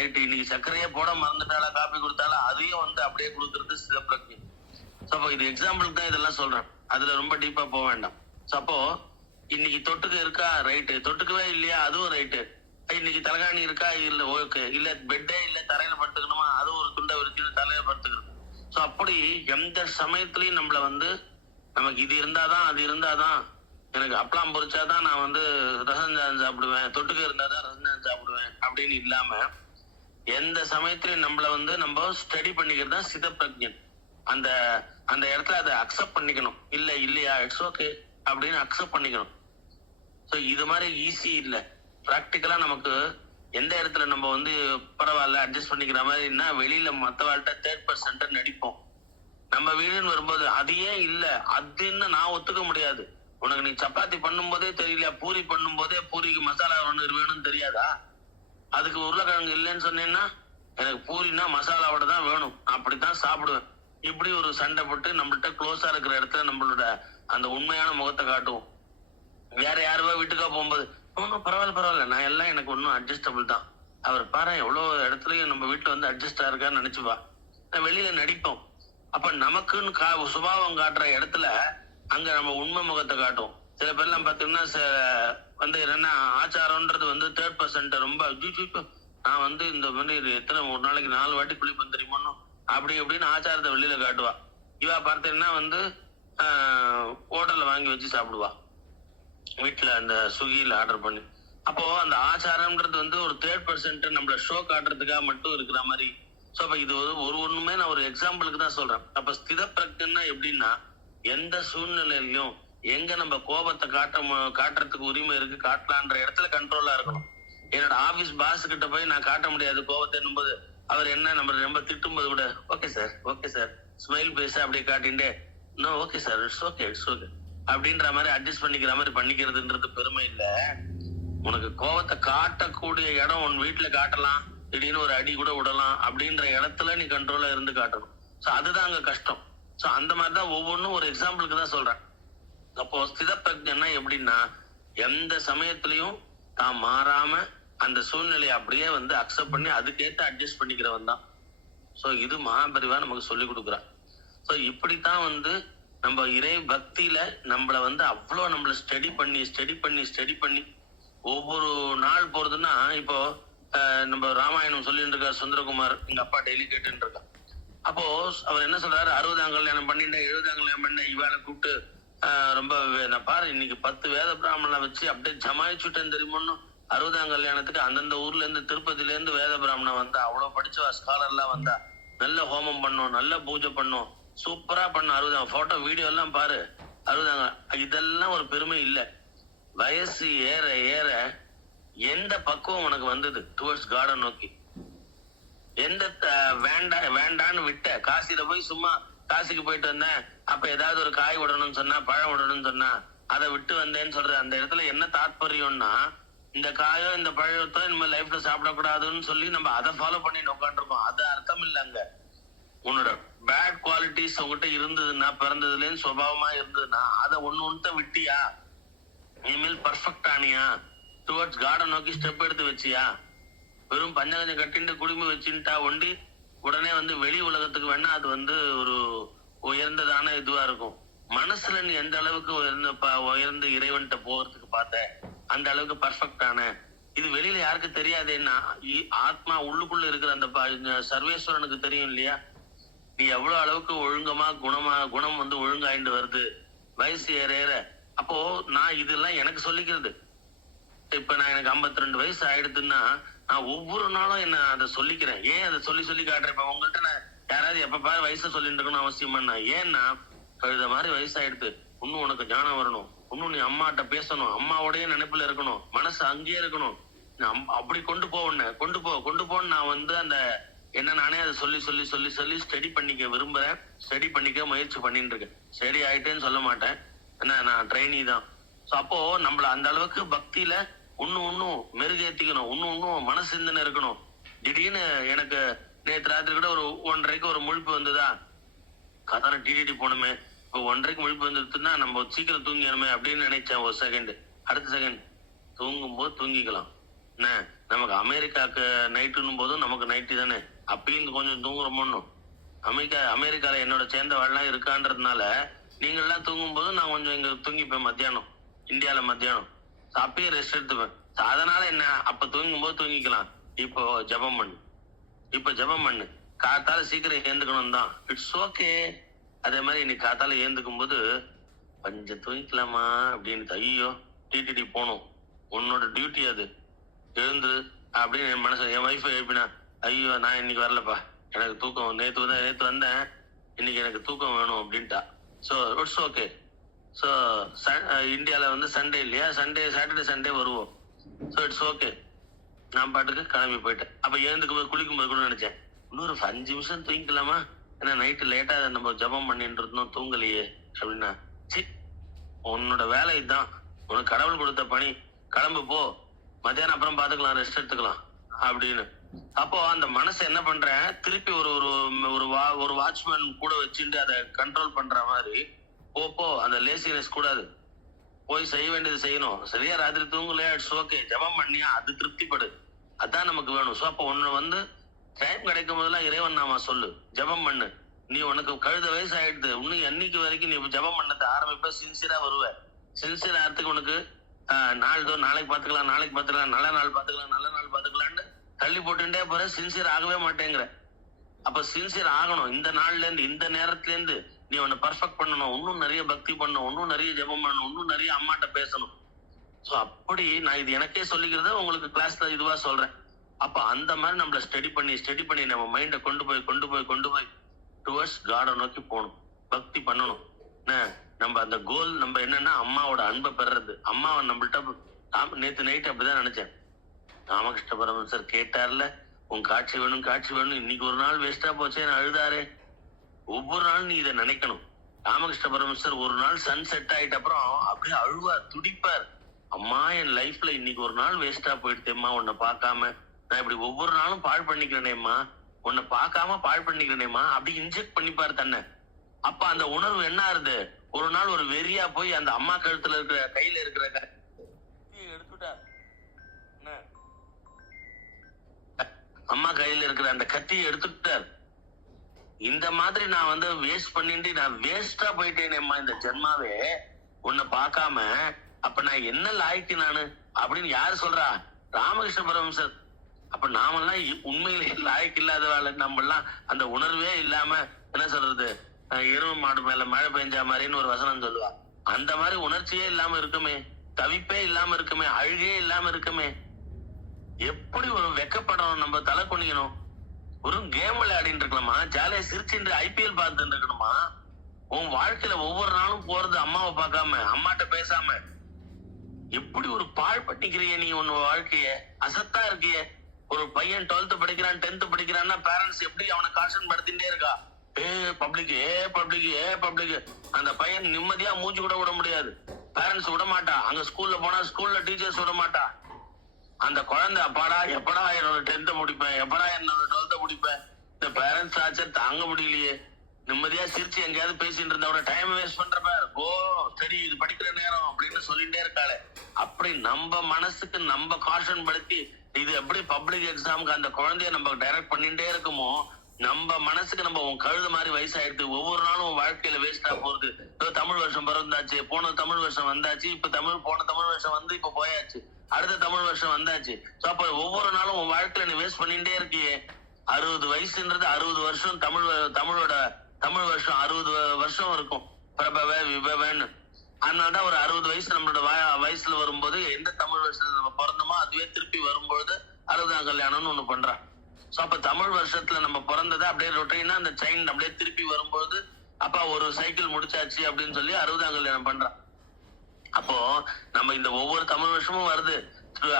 Right, இன்னைக்கு சர்க்கரையே போட மறந்துட்டாலா, copy கொடுத்தாலும் அதையும் வந்து அப்படியே கொடுக்கறது சிதப்பிரஜை. ஸோ அப்போ இது எக்ஸாம்பிளுக்கு தான் இதெல்லாம் சொல்றேன், அதுல ரொம்ப டீப்பா போக வேண்டாம். ஸோ அப்போ இன்னைக்கு தொட்டுக்க இருக்கா, ரைட்டு, தொட்டுக்கவே இல்லையா, அதுவும் ரைட்டு. இன்னைக்கு தலகாணி இருக்கா, இல்ல ஓகே, இல்ல பெட்டே இல்ல தரையில படுத்துக்கணுமா, அது ஒரு துண்டை விரிச்சு தலையில படுத்துக்கிறது. ஸோ அப்படி எந்த சமயத்திலையும் நம்மள வந்து நமக்கு இது இருந்தாதான் அது இருந்தாதான், எனக்கு அப்பளம் பொரிச்சாதான் நான் வந்து ரசஞ்சாதம் சாப்பிடுவேன், தொட்டுக்க இருந்தாதான் ரசஞ்சாதம் சாப்பிடுவேன் அப்படின்னு இல்லாம எந்த சமயத்திலையும் நம்மள வந்து நம்ம ஸ்டடி பண்ணிக்கிறது தான் சிதப்பிரஜன். அந்த அந்த இடத்துல அதை அக்செப்ட் பண்ணிக்கணும். இல்ல இல்லையா, இட்ஸ் ஓகே அப்படின்னு அக்செப்ட் பண்ணிக்கணும். ஸோ இது மாதிரி ஈஸி இல்லை. ப்ராக்டிக்கலா நமக்கு எந்த இடத்துல நம்ம வந்து பரவாயில்ல அட்ஜஸ்ட் பண்ணிக்கிற மாதிரின்னா, வெளியில மற்றவாழ்கிட்ட தேர்ட் பர்சன்ட் நடிப்போம். நம்ம வீடுன்னு வரும்போது அது ஏன் இல்ல, அதுன்னு நான் ஒத்துக்க முடியாது. உனக்கு நீ சப்பாத்தி பண்ணும் போதே தெரியல, பூரி பண்ணும் போதே பூரிக்கு மசாலா ஒன்று வேணும்னு தெரியாதா? அதுக்கு உருளைக்கிழங்கு இல்லைன்னு சொன்னேன்னா, எனக்கு பூரினா மசாலாவோட தான் வேணும், அப்படித்தான் சாப்பிடுவேன். இப்படி ஒரு சண்டை போட்டு நம்மள்கிட்ட க்ளோஸா இருக்கிற இடத்துல நம்மளோட அந்த உண்மையான முகத்தை காட்டுவோம். வேற யாருவா வீட்டுக்கா போகும்போது ஒன்னும் பரவாயில்ல, நான் எல்லாம் எனக்கு ஒன்னும் அட்ஜஸ்டபிள் தான், அவர் பாரு எவ்வளவு இடத்துலயும் நம்ம வீட்டுல வந்து அட்ஜஸ்ட் ஆயிருக்கான்னு நினைச்சுப்பா. வெளியில நடிப்போம். அப்ப நமக்குன்னு சுபாவம் காட்டுற இடத்துல அங்க நம்ம உண்மை முகத்தை காட்டும். சில பேர்லாம் பாத்தீங்கன்னா வந்து என்னன்னா, ஆச்சாரம்ன்றது வந்து தேர்ட் பர்சன்ட் ரொம்ப நான் வந்து இந்த மாதிரி எத்தனை ஒரு நாளைக்கு 4 வாட்டி குளிப்பேன் தெரியுமோ அப்படி அப்படின்னு ஆச்சாரத்தை வெளியில காட்டுவா. இவா பார்த்தீங்கன்னா வந்து ஹோட்டல்ல வாங்கி வச்சு சாப்பிடுவா, வீட்டுல அந்த ஸ்விக்கியில ஆர்டர் பண்ணி. அப்போ அந்த ஆச்சாரம்ன்றது வந்து ஒரு தேர்ட் பர்சன்ட் நம்மள ஷோ காட்டுறதுக்காக மட்டும் இருக்கிற மாதிரி. ஸோ அப்ப இது ஒரு ஒண்ணுமே நான் ஒரு எக்ஸாம்பிளுக்கு தான் சொல்றேன். அப்ப ஸ்தித பிரஜன்னா எப்படின்னா, எந்த சூழ்நிலையிலையும் எங்க நம்ம கோபத்தை காட்டுறதுக்கு உரிமை இருக்கு, காட்டலான்ற இடத்துல கண்ட்ரோலா இருக்கணும். என்னோட ஆபீஸ் பாஸ் கிட்ட போய் நான் காட்ட முடியாது கோபத்தை என்னும்போது, அவர் என்ன நம்ம ரொம்ப திட்டும் போது கூட ஓகே சார் ஸ்மைல் பேச அப்படியே காட்டிண்டே no okay sir it's okay அப்படின்ற மாதிரி அட்ஜஸ்ட் பண்ணிக்கிற மாதிரி பண்ணிக்கிறதுன்றது பெருமை இல்ல. உனக்கு கோபத்தை காட்டக்கூடிய இடம் உன் வீட்டுல காட்டலாம், திடீர்னு ஒரு அடி கூட விடலாம், அப்படின்ற இடத்துல நீ கண்ட்ரோலா இருந்து காட்டணும். ஸோ அதுதான் அங்க கஷ்டம். ஸோ அந்த மாதிரிதான் ஒவ்வொன்றும் ஒரு எக்ஸாம்பிளுக்கு தான் சொல்றேன். அப்போ ஸ்தித பிரஜன்னா எப்படின்னா, எந்த சமயத்திலையும் தான் மாறாம அந்த சூழ்நிலையை அப்படியே வந்து அக்செப்ட் பண்ணி அதுக்கேற்ற அட்ஜஸ்ட் பண்ணிக்கிறவன் தான். ஸோ இது மகாபரிவா நமக்கு சொல்லி கொடுக்குறா. ஸோ இப்படித்தான் வந்து நம்ம இறை பக்தியில நம்மள வந்து அவ்வளோ நம்மள ஸ்டடி பண்ணி ஒவ்வொரு நாள் போறதுன்னா, இப்போ நம்ம ராமாயணம் சொல்லிட்டு இருக்கார் சுந்தரகுமார், எங்க அப்பா டெய்லி கேட்டுட்டு இருக்கா. அப்போ அவர் என்ன சொல்றாரு, 60ஆம் கல்யாணம் பண்ணிட்டேன், 70ஆம் கல்யாணம் பண்ணேன், இவாளை கூப்பிட்டு ரொம்ப நான் பாரு இன்னைக்கு 10 வேத பிராமணனை வச்சு அப்படியே ஜமாயிச்சுட்டேன் தெரியுமோன்னு. 60ஆம் கல்யாணத்துக்கு அந்தந்த ஊர்ல இருந்து திருப்பதில இருந்து வேத பிராமணன் வந்தா, அவ்வளவு படிச்சவா ஸ்காலர்லாம் வந்தா, நல்ல ஹோமம் பண்ணோம், நல்ல பூஜை பண்ணோம், சூப்பரா பண்ணோம். 60ஆம் போட்டோ வீடியோ எல்லாம் பாரு. 60ஆம் இதெல்லாம் ஒரு பெருமை இல்லை. வயசு ஏற ஏற எந்த பக்குவம் உனக்கு வந்தது டுவர்ட்ஸ் காடை நோக்கி, எந்த வேண்டான்னு விட்ட. காசியில போய் சும்மா காசிக்கு போயிட்டு வந்தேன், அப்ப ஏதாவது ஒரு காய் விடணும்னு சொன்னா, பழம் விடணும்னு சொன்னா, அதை விட்டு வந்தேன்னு சொல்ற அந்த இடத்துல என்ன தாற்பயம்னா, இந்த காயோ இந்த பழத்தோ நம்ம லைஃப்ல சாப்பிடக்கூடாதுன்னு சொல்லி நம்ம அதை ஃபாலோ பண்ணி உட்காந்துருக்கோம். அது அர்த்தம் இல்லை. அங்க உன்னோட பேட் குவாலிட்டிஸ் உங்ககிட்ட இருந்ததுன்னா, பிறந்ததுல இருந்து சுபாவமா இருந்ததுன்னா, அதை ஒண்ணு விட்டியா, இனிமேல் பர்ஃபெக்ட் ஆனியா, டுவர்ட்ஸ் காடை நோக்கி ஸ்டெப் எடுத்து வச்சியா, வெறும் பஞ்சகஞ்சம் கட்டிட்டு குடும்பி வச்சுட்டா ஒண்டி உடனே வந்து வெளி உலகத்துக்கு வேணா அது வந்து ஒரு உயர்ந்ததான இதுவா இருக்கும். மனசுல நீ எந்த அளவுக்கு உயர்ந்து இறைவன்கிட்ட போறதுக்கு பார்த்த, அந்த அளவுக்கு பர்ஃபெக்ட் ஆன. இது வெளியில யாருக்கு தெரியாதுன்னா, ஆத்மா உள்ளுக்குள்ள இருக்கிற அந்த சர்வேஸ்வரனுக்கு தெரியும் இல்லையா, நீ எவ்வளவு அளவுக்கு ஒழுங்கமா குணம் வந்து ஒழுங்காயிண்டு வருது வயசு ஏற ஏற. அப்போ நான் இதெல்லாம் எனக்கு சொல்லிக்கிறது. இப்ப நான் எனக்கு 52 வயசு ஆயிடுதுன்னா, நான் ஒவ்வொரு நாளும் என்ன அதை சொல்லிக்கிறேன். ஏன் அதை சொல்லி காட்டுறேன். இப்ப உங்கள்கிட்ட நான் யாராவது எப்ப பாரு வயசை சொல்லிட்டு இருக்கணும் அவசியமா? ஏன்னா கழுத மாதிரி வயசாயிடுது, இன்னும் உனக்கு ஞானம் வரணும், இன்னும் நீ அம்மாட்ட பேசணும், அம்மாவோடய நினைப்புல இருக்கணும், மனசு அங்கேயே இருக்கணும், அப்படி கொண்டு போன்னு நான் வந்து அந்த என்ன நானே அதை சொல்லி ஸ்டடி பண்ணிக்க விரும்புறேன், ஸ்டடி பண்ணிக்க முயற்சி பண்ணிட்டு இருக்கேன். ஸ்டடி ஆயிட்டேன்னு சொல்ல மாட்டேன், ஏன்னா நான் ட்ரைனி தான். ஸோ அப்போ நம்மள அந்த அளவுக்கு பக்தியில இன்னும் மெருகேற்றிக்கணும், இன்னும் மன சிந்தனை இருக்கணும். திடீர்னு எனக்கு நேற்று ராத்திரி கூட ஒரு 1:30க்கு ஒரு முழிப்பு வந்ததா, கதான டிடிடி போனோமே, இப்போ 1:30க்கு முழிப்பு வந்துருச்சுன்னா நம்ம சீக்கிரம் தூங்கிடணுமே அப்படின்னு நினைச்சேன். ஒரு செகண்ட், அடுத்த செகண்ட் தூங்கும்போது தூங்கிக்கலாம் என்ன, நமக்கு அமெரிக்காவுக்கு நைட்டுன்னும் போதும் நமக்கு நைட்டு தானே, அப்பயும் கொஞ்சம் தூங்குறோமோன்னு. அமெரிக்கால என்னோட சேர்ந்தவாள்லாம் இருக்கான்றதுனால நீங்கள்லாம் தூங்கும் போது நான் கொஞ்சம் இங்க தூங்கிப்பேன் மத்தியானம், இந்தியால மத்தியானம். அப்பயும் ரெஸ்ட் எடுத்துப்பேன். அதனால என்ன, அப்ப தூங்கும் போது தூங்கிக்கலாம். இப்போ ஜபம் பண்ணு, இப்ப ஜபம் பண்ணு. காத்தால சீக்கிரம் ஏந்துக்கணும் தான், இட்ஸ் ஓகே. அதே மாதிரி இன்னைக்கு காத்தால ஏந்துக்கும் போது கொஞ்சம் தூங்கிக்கலாமா அப்படின்னு, ஐயோ டிடிடி போகணும், உன்னோட டியூட்டி அது, எழுந்து அப்படின்னு என் மனசு. என் ஒய்ஃபை எழுப்பினா, ஐயோ நான் இன்னைக்கு வரலப்பா, எனக்கு தூக்கம், நேற்று வந்தேன், இன்னைக்கு எனக்கு தூக்கம் வேணும் அப்படின்ட்டா. So it's okay. ஸோ இந்தியாவில் சண்டே இல்லையா, சாட்டர்டே சண்டே வருவோம். So it's okay. நான் பாட்டுக்கு கிளம்பி போயிட்டேன். அப்போ எழுந்துக்கும் போது குளிக்கும் போது கூட நினைச்சேன், இன்னொரு 5 நிமிஷம் தூங்கிக்கலாமா, ஏன்னா நைட்டு லேட்டாக நம்ம ஜபம் பண்ணிட்டு இருந்தோம், தூங்கலையே அப்படின்னா. சி, உன்னோட வேலை இதுதான், உனக்கு கடவுள் கொடுத்த பணி, கிளம்பு போ, மத்தியானம் அப்புறம் பார்த்துக்கலாம், ரெஸ்ட் எடுத்துக்கலாம் அப்படின்னு. அப்போ அந்த மனசை என்ன பண்றேன், திருப்பி ஒரு வாட்ச்மேன் கூட வச்சுட்டு அதை கண்ட்ரோல் பண்ற மாதிரி, போ அந்த லேசினஸ் கூடாது, போய் செய்ய வேண்டியது செய்யணும். சரியா ராத்திரி தூங்கலையா, இட்ஸ் ஓகே. ஜபம் பண்ணியா, அது திருப்திப்படு, அதான் நமக்கு வேணும். ஸோ அப்போ ஒன்று டைம் கிடைக்கும் போதெல்லாம் இறைவன் நாம சொல்லு, ஜபம் பண்ணு. நீ உனக்கு கழுத வயசு ஆயிடுது, இன்னும் என்னைக்கு வரைக்கும் நீ ஜபம் பண்ணதை ஆரம்பிப்ப, சின்சியரா வருவ. சின்சியர் ஆகிறதுக்கு உனக்கு நாளைக்கு பார்த்துக்கலாம், நல்ல நாள் பார்த்துக்கலான்னு தள்ளி போட்டுட்டே போற, சின்சியர் ஆகவே மாட்டேங்கிற. அப்ப சின்சியர் ஆகணும். இந்த நாள்ல இருந்து, இந்த நேரத்துல இருந்து நீ உன்னை பர்ஃபெக்ட் பண்ணணும், இன்னும் நிறைய பக்தி பண்ணணும், இன்னும் நிறைய ஜெபம் பண்ணணும், இன்னும் நிறைய அம்மாட்ட பேசணும். ஸோ அப்படி நான் இது எனக்கே சொல்லிக்கிறத உங்களுக்கு கிளாஸ்ல இதுவா சொல்றேன். அப்ப அந்த மாதிரி நம்மள ஸ்டடி பண்ணி நம்ம மைண்டை கொண்டு போய் டுவர்ட்ஸ் காடை நோக்கி போகணும், பக்தி பண்ணணும். நம்ம அந்த கோல் நம்ம என்னன்னா, அம்மாவோட அன்பை பெறுறது. அம்மாவை நம்மள்ட்ட நேற்று நைட் அப்படிதான் நினைச்சேன். ராமகிருஷ்ண பரமஹம்சர் கேட்டார்ல, உன் காட்சி வேணும், இன்னைக்கு ஒரு நாள் வேஸ்டா போச்சேன்னு அழுதாரு. ஒவ்வொரு நாளும் நீ இதை நினைக்கணும். ராமகிருஷ்ண பரமஹம்சர் ஒரு நாள் சன் செட் ஆயிட்ட அப்புறம் அப்படியே அழுவார், துடிப்பார். அம்மா, என் லைஃப்ல இன்னைக்கு ஒரு நாள் வேஸ்டா போயிடுத்தேம்மா, உன்னை பார்க்காம நான் இப்படி ஒவ்வொரு நாளும் பாழ் பண்ணிக்கிறேனேம்மா, உன்னை பார்க்காம பாழ் பண்ணிக்கிறேனேம்மா, அப்படி இன்ஜெக்ட் பண்ணிப்பாரு தன்னை. அப்ப அந்த உணர்வு என்ன ஆறுது, ஒரு நாள் ஒரு வெறியா போய் அந்த அம்மா கழுத்துல இருக்கிற கையில இருக்கிற எடுத்துட்டார். அம்மா கையில இருக்கிற அந்த கத்தியை எடுத்துட்டார். இந்த மாதிரி நான் வேஸ்ட் பண்ணிட்டு நான் வேஸ்டா போயிட்டேனேம்மா இந்த ஜென்மாவே, உன்னை பார்க்காம. அப்ப நான் என்ன லாய்க்கு நானு அப்படின்னு யாரு சொல்றா, ராமகிருஷ்ண பரமஹம்சர். அப்ப நாமெல்லாம் உண்மையிலேயே லாய்க்கு இல்லாதவாள். நம்ம எல்லாம் அந்த உணர்வே இல்லாம, என்ன சொல்றது, எருவு மாடு மேல மழை பெஞ்சா மாதிரின்னு ஒரு வசனம் சொல்லுவா. அந்த மாதிரி உணர்ச்சியே இல்லாம இருக்குமே, தவிப்பே இல்லாம இருக்குமே, அழுகே இல்லாம இருக்குமே. எப்படி ஒரு வெக்கப்படணும், நம்ம தலை குனிக்கணும். ஒரு கேம் விளையாடிட்டு இருக்கலாமா, ஜாலியா சிரிச்சுட்டு ஐபிஎல் பார்த்துட்டு இருக்கணுமா? உன் வாழ்க்கையில ஒவ்வொரு நாளும் போறது அம்மாவை பார்க்காம, அம்மாட்ட பேசாம, எப்படி ஒரு பாழ் பண்ணிக்கிறிய நீ உன் வாழ்க்கைய. அசத்தா இருக்கிய. ஒரு பையன் 12th படிக்கிறான், 10th படிக்கிறான்னா பேரண்ட்ஸ் எப்படி அவனை காஷன் படுத்திட்டே இருக்கா, பப்ளிக். அந்த பையன் நிம்மதியா மூச்சு கூட விட முடியாது, பேரண்ட்ஸ் விட மாட்டா. அங்க ஸ்கூல்ல போனா ஸ்கூல்ல டீச்சர்ஸ் விட மாட்டா. அந்த குழந்தை எப்படா என்னோட 10th முடிப்பேன், எப்படா என்னோட 12th முடிப்பேன், இந்த பேரண்ட்ஸ் டார்ச்சர் தாங்க முடியலையே. நிம்மதியா சிரிச்சு எங்கேயாவது பேசிட்டு இருந்தவன டைம் வேஸ்ட் பண்றப்ப, ஓ சரி இது படிக்கிற நேரம் அப்படின்னு சொல்லிட்டே இருக்காளே. அப்படி நம்ம மனசுக்கு நம்ம காஷன் படுத்தி, இது எப்படி பப்ளிக் எக்ஸாமுக்கு அந்த குழந்தைய நம்ம டைரக்ட் பண்ணிட்டே இருக்குமோ, நம்ம மனசுக்கு நம்ம உன் கழுத மாதிரி வயசாயிடுது, ஒவ்வொரு நாளும் உன் வாழ்க்கையில வேஸ்டா போறது. தமிழ் வருஷம் பிறந்தாச்சு, போன தமிழ் வருஷம் வந்தாச்சு, இப்ப போன தமிழ் வருஷம் வந்து இப்ப போயாச்சு, அடுத்த தமிழ் வருஷம் வந்தாச்சு. அப்ப ஒவ்வொரு நாளும் உன் வாழ்க்கையில நீ வேஸ்ட் பண்ணிட்டே இருக்கியே. 60 வயசுன்றது 60 வருஷம், தமிழோட தமிழ் வருஷம் 60 வருஷம் இருக்கும், பிரபவ விபவன்னு. அதனாலதான் ஒரு 60 வயசு நம்மளோட வயசுல வரும்போது, எந்த தமிழ் வருஷத்துல நம்ம பிறந்தோமோ அதுவே திருப்பி வரும்பொழுது 60ஆம் கல்யாணம்னு ஒண்ணு பண்றான். சோ அப்ப தமிழ் வருஷத்துல நம்ம பிறந்ததை அப்படியே ரொட்டீனா அந்த செயின் அப்படியே திருப்பி வரும்போது, அப்பா ஒரு சைக்கிள் முடிச்சாச்சு அப்படின்னு சொல்லி 60ஆம் கல்யாணம் பண்றான். அப்போ நம்ம இந்த ஒவ்வொரு தமிழ் வருஷமும் வருது,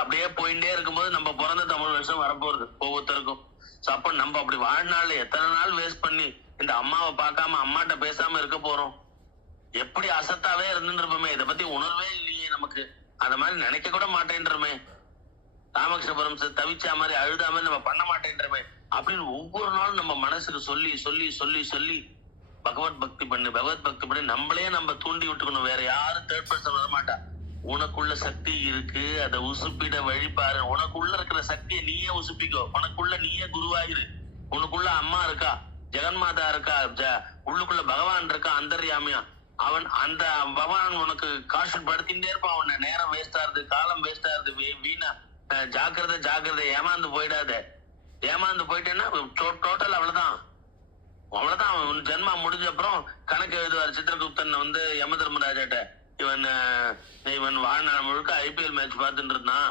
அப்படியே போயிட்டே இருக்கும்போது நம்ம பிறந்த தமிழ் வருஷம் வரப்போறது ஒவ்வொருத்தருக்கும். சோ அப்ப நம்ம அப்படி வாழ்நாள்ல எத்தனை நாள் வேஸ்ட் பண்ணி இந்த அம்மாவை பார்க்காம அம்மாட்ட பேசாம இருக்க போறோம். எப்படி அசத்தாவே இருந்துருப்போமே, இதை பத்தி உணர்வே இல்லையே நமக்கு, அத மாதிரி நினைக்க கூட மாட்டேன்றமே. ராமகிருஷ்ண பரமஹம்சர் தவிச்சா மாதிரி அழுதா மாதிரி நம்ம பண்ண மாட்டேன்றமே அப்படின்னு ஒவ்வொரு நாளும் நம்ம மனசுக்கு சொல்லி பகவத் பக்தி பண்ணி நம்மளே நம்ம தூண்டி விட்டுக்கணும். வேற யாரும் தேர்ட் பர்சன் வர மாட்டா. உனக்குள்ள சக்தி இருக்கு, அதை உசுப்பிட வழிபாரு. உனக்குள்ள இருக்கிற சக்தியை நீயே உசுப்பிக்கோ. உனக்குள்ள நீயே குருவாயிரு. உனக்குள்ள அம்மா இருக்கா, ஜெகன்மாதா இருக்கா, உள்ளுக்குள்ள பகவான் இருக்கா, அந்தர்யாமியா. அவன் அந்த பகவான் உனக்கு காஷன் படுத்திட்டே இருப்பான். உன்ன நேரம் வேஸ்ட் ஆகுது, காலம் வேஸ்ட் ஆகுது, வீணா. ஜாக்கிரதை ஜாக்கிரதை, ஏமாந்து போயிடாத. ஏமாந்து போயிட்டேன்னா டோட்டல் அவ்வளவுதான். அவ்வளவுதான். உன் ஜென்மா முடிஞ்ச அப்புறம் கணக்கு எழுதுவார் சித்திரகுப்தன் வந்து யம தர்மராஜாட்ட. இவன் வாழ்நாள் முழுக்க ஐபிஎல் மேட்ச் பார்த்துட்டு இருந்தான்,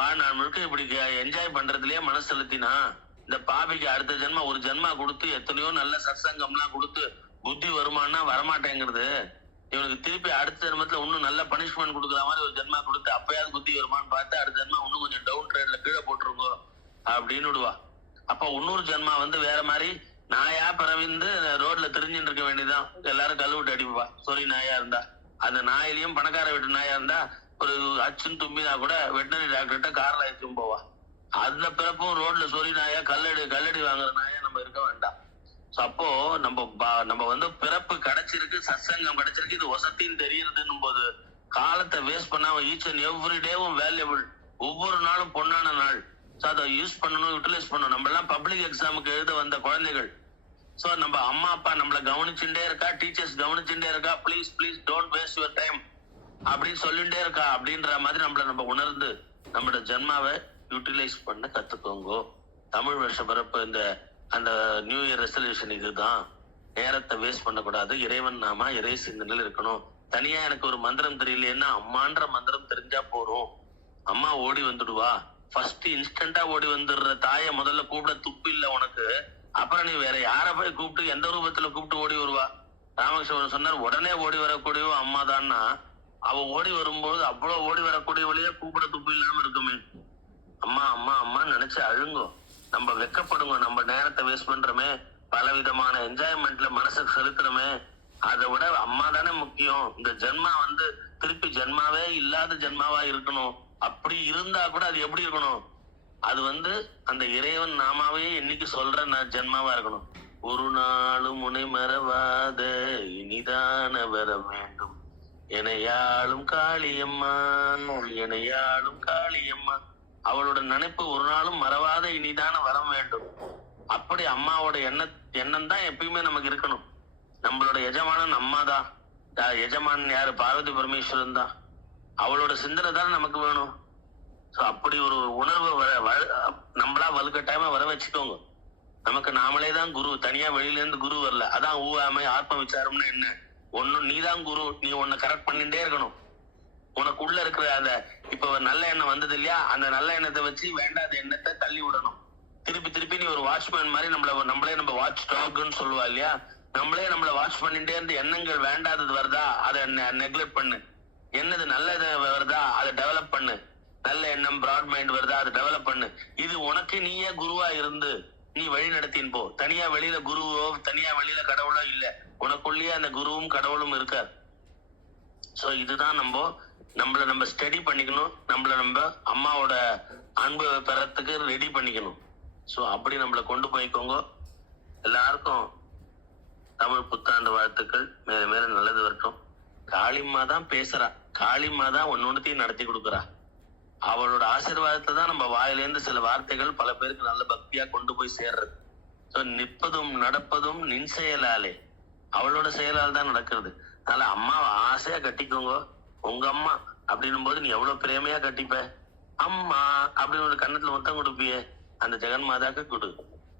வாழ்நாள் முழுக்க இப்படி என்ஜாய் பண்றதுலயே மனசு செலுத்தினா, இந்த பாபிக்கு அடுத்த ஜென்மா ஒரு ஜென்மா கொடுத்து எத்தனையோ நல்ல சத்சங்கம்லாம் கொடுத்து புத்தி வருமானா வரமாட்டேங்கிறது. இவனுக்கு திருப்பி அடுத்த ஜென்மத்துல இன்னும் நல்ல பனிஷ்மெண்ட் கொடுக்குற மாதிரி ஒரு ஜென்மா கொடுத்து அப்பயாவது புத்தி வருமானு பார்த்து அடுத்த ஜென்மா இன்னும் கொஞ்சம் டவுன் ட்ரேட்ல கீழே போட்டுருங்கோ அப்படின்னு விடுவா. அப்ப இன்னொரு ஜென்மா வந்து வேற மாதிரி நாயா பிறவிந்து ரோட்ல தெரிஞ்சுட்டு இருக்க வேண்டியதான். எல்லாரும் கழுவிட்டு அடிப்பா சொறி நாயா இருந்தா. அந்த நாயிலையும் பணக்கார வீட்டு நாயா இருந்தா ஒரு அச்சுன்னு தும்பினா கூட வெட்டினரி டாக்டர்கிட்ட கார்ல அழைச்சும் போவா. அந்த பிறப்பும் ரோட்ல சொறி நாயா கல்லடி வாங்குற நாயா நம்ம இருக்க வேண்டாம். அப்போ நம்ம வந்து பிறப்பு கிடைச்சிருக்கு, சத்சங்கம் கிடைச்சிருக்கு, இது வசத்தின்னு தெரியுதுன்னும் போது காலத்தை வேஸ்ட் பண்ணாம ஈச் அண்ட் எவ்ரி டேவும் வேல்யூபிள். ஒவ்வொரு நாளும் பொன்னான நாள். அதை யூஸ் பண்ணணும், யூட்டிலைஸ் பண்ணணும். நம்ம எல்லாம் பப்ளிக் எக்ஸாமுக்கு எழுத வந்த குழந்தைகள். சோ நம்ம அம்மா அப்பா நம்மள கவனிச்சுட்டே இருக்கா, டீச்சர்ஸ் கவனிச்சுட்டே இருக்கா, please please don't waste your time அப்படின்னு சொல்லிட்டே இருக்கா. அப்படின்ற மாதிரி நம்ம உணர்ந்து நம்மளோட ஜென்மாவை யூட்டிலைஸ் பண்ண கத்துக்கோங்க. தமிழ் வருஷ பிறப்பு இந்த அந்த நியூ இயர் ரெசல்யூஷன் இதுதான். நேரத்தை வேஸ்ட் பண்ணக்கூடாது, இறைவன் நாம இறை சிந்தனையில் இருக்கணும். தனியா எனக்கு ஒரு மந்திரம் தெரியலைன்னா அம்மான்ற மந்திரம் தெரிஞ்சா போறோம். அம்மா ஓடி வந்துடுவா. ஃபர்ஸ்ட் இன்ஸ்டன்டா ஓடி வந்துடுற தாயை முதல்ல கூப்பிட துப்பு இல்ல உனக்கு. அப்புறம் நீ வேற யார போய் கூப்பிட்டு எந்த ரூபத்துல கூப்பிட்டு ஓடி வருவா? ராமகிருஷ்ணன் சொன்னார், உடனே ஓடி வரக்கூடியவோ அம்மா தான்னா. அவ ஓடி வரும்போது அவ்வளவு ஓடி வரக்கூடியவளையே கூப்பிட துப்பு இல்லாம இருக்குமே. அம்மா அம்மா அம்மா நினைச்சு அழுங்கோ. நம்ம வெக்கப்படுங்க, நம்ம நேரத்தை வேஸ்ட் பண்றோமே, பல விதமான என்ஜாய்மெண்ட்ல மனசை செலுத்துறோமே. அதை விட அம்மா தானே முக்கியம். இந்த ஜென்மா வந்து திருப்பி ஜென்மாவே இல்லாத ஜென்மாவா இருக்கணும். அப்படி இருந்தா கூட அது எப்படி இருக்கணும்? அது வந்து அந்த இறைவன் நாமாவே என்னைக்கு சொல்ற ஜென்மாவா இருக்கணும். ஒரு நாளும் முனை மறவாத இனிதான வர வேண்டும் எனையாளும் காளியம்மா, எனையாளும் காளியம்மா. அவளோட நினைப்பு ஒரு நாளும் மறவாத இனிதான வரம் வேண்டும். அப்படி அம்மாவோட எண்ணம் தான் எப்பயுமே நமக்கு இருக்கணும். நம்மளோட எஜமானன் அம்மா தான். எஜமானன் யாரு? பார்வதி பரமேஸ்வரன் தான். அவளோட சிந்தனை தான் நமக்கு வேணும். அப்படி ஒரு உணர்வு நம்மளா வலுக்கட்டாயமா வர வச்சுக்கோங்க. நமக்கு நாமளே தான் குரு, தனியா வெளியில இருந்து குரு வரல. அதான் ஊவாமை ஆத்ம விசாரம்னா என்ன? ஒன்னும் நீதான் குரு. நீ உன்னை கரெக்ட் பண்ணிட்டே இருக்கணும். உனக்குள்ள இருக்கிற அந்த இப்ப நல்ல எண்ணம் வந்தது இல்லையா, அந்த நல்ல எண்ணத்தை வச்சு வேண்டாத எண்ணத்தை தள்ளி விடணும். திருப்பி திருப்பி நீ ஒரு வாட்ச்மேன் மாதிரி நம்மளே நம்ம வாட்ச் டாக்னு சொல்லுவா இல்லையா, நம்மள வாட்ச் பண்ணிட்டே இருந்து எண்ணங்கள் வேண்டாதது வருதா அதை நெக்லெக்ட் பண்ணு. என்னது நல்லது வருதா அதை டெவலப் பண்ணு. நல்ல எண்ணம் பிராட் மைண்ட் வருதா அதை டெவலப் பண்ணு. இது உனக்கு நீயே குருவா இருந்து நீ வழி நடத்தின் போ. தனியா வெளியில குருவோ தனியா வெளியில கடவுளோ இல்ல, உனக்குள்ளேயே அந்த குருவும் கடவுளும் இருக்கார். சோ இதுதான் நம்ம ஸ்டடி பண்ணிக்கணும். நம்ம அம்மாவோட அன்பு பெறத்துக்கு ரெடி பண்ணிக்கணும். சோ அப்படி நம்மள கொண்டு போய்க்கோங்க. எல்லாருக்கும் தமிழ் புத்தாண்டு வாழ்த்துக்கள். மேல மேல நல்லது வரட்டும். காளிம்மா தான் பேசுறா, காளிம்மா தான் ஒன்னொன்னுத்தையும் நடத்தி கொடுக்குறா. அவளோட ஆசீர்வாதத்தை தான் நம்ம வாயிலேருந்து சில வார்த்தைகள் பல பேருக்கு நல்ல பக்தியா கொண்டு போய் சேர்றது. சோ நிற்பதும் நடப்பதும் நின் செயலாலே, அவளோட செயலால் தான் நடக்கிறது. அதனால அம்மாவை ஆசையா கட்டிக்கோங்க. உங்க அம்மா அப்படின்னும் போது நீ எவ்வளவு பிரேமையா கட்டிப்ப. அம்மா அப்படின்னு ஒரு கண்ணத்துல மொத்தம் கொடுப்பியே, அந்த ஜெகன்மாதாக்கு கொடு.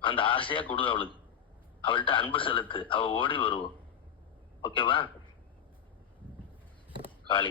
அந்த ஆசையா கொடு அவளுக்கு. அவள்கிட்ட அன்பு செலுத்து, அவ ஓடி வருவோம். ஓகேவா? காளி